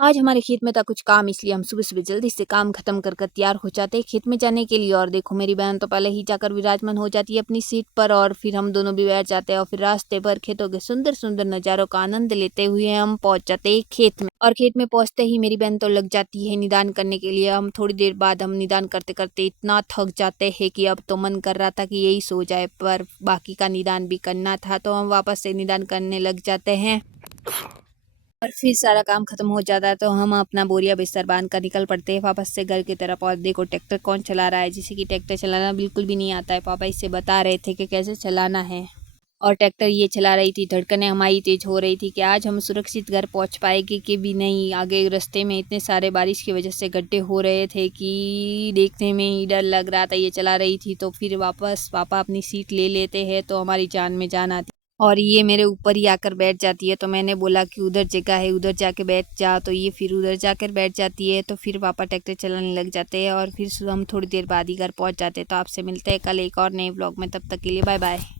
आज हमारे खेत में था कुछ काम, इसलिए हम सुबह-सुबह जल्दी से काम खत्म कर तैयार हो जाते हैं खेत में जाने के लिए। और देखो मेरी बहन तो पहले ही जाकर विराजमान हो जाती है अपनी सीट पर, और फिर हम दोनों भी बैठ जाते हैं और फिर रास्ते भर खेतों के सुंदर-सुंदर नज़ारों का आनंद लेते हुए हम पहुँच जाते हैं खेत में। और खेत में पहुँचते ही मेरी बहन तो लग जाती है निदान करने के लिए। हम थोड़ी देर बाद हम निदान करते-करते इतना थक जाते हैं कि अब तो मन कर रहा था कि यही सो जाए, पर बाकी का निदान भी करना था, तो हम वापस से निदान करने लग जाते हैं। और फिर सारा काम खत्म हो जाता है तो हम अपना बोरिया बिस्तर बांध कर निकल पड़ते हैं वापस से घर की तरफ। और देखो ट्रैक्टर कौन चला रहा है, जिसे कि ट्रैक्टर चलाना बिल्कुल भी नहीं आता है। पापा इससे बता रहे थे कि कैसे चलाना है। और ट्रैक्टर ये चला रही थी, धड़कनें हमारी तेज हो रही थी कि आज हम सुरक्षित घर पहुंच पाएंगे कि भी नहीं। आगे रास्ते में इतने सारे बारिश की वजह से गड्ढे हो रहे थे कि देखने में ही डर लग रहा था। ये चला रही थी तो फिर वापस पापा अपनी सीट ले लेते हैं तो हमारी जान में जान आती। और ये मेरे ऊपर ही आकर बैठ जाती है, तो मैंने बोला कि उधर जगह है, उधर जाके बैठ जा, तो ये फिर उधर जाकर बैठ जाती है। तो फिर पापा ट्रैक्टर चलाने लग जाते हैं और फिर हम थोड़ी देर बाद ही घर पहुंच जाते हैं। तो आपसे मिलते हैं कल एक और नए व्लॉग में, तब तक के लिए बाय बाय।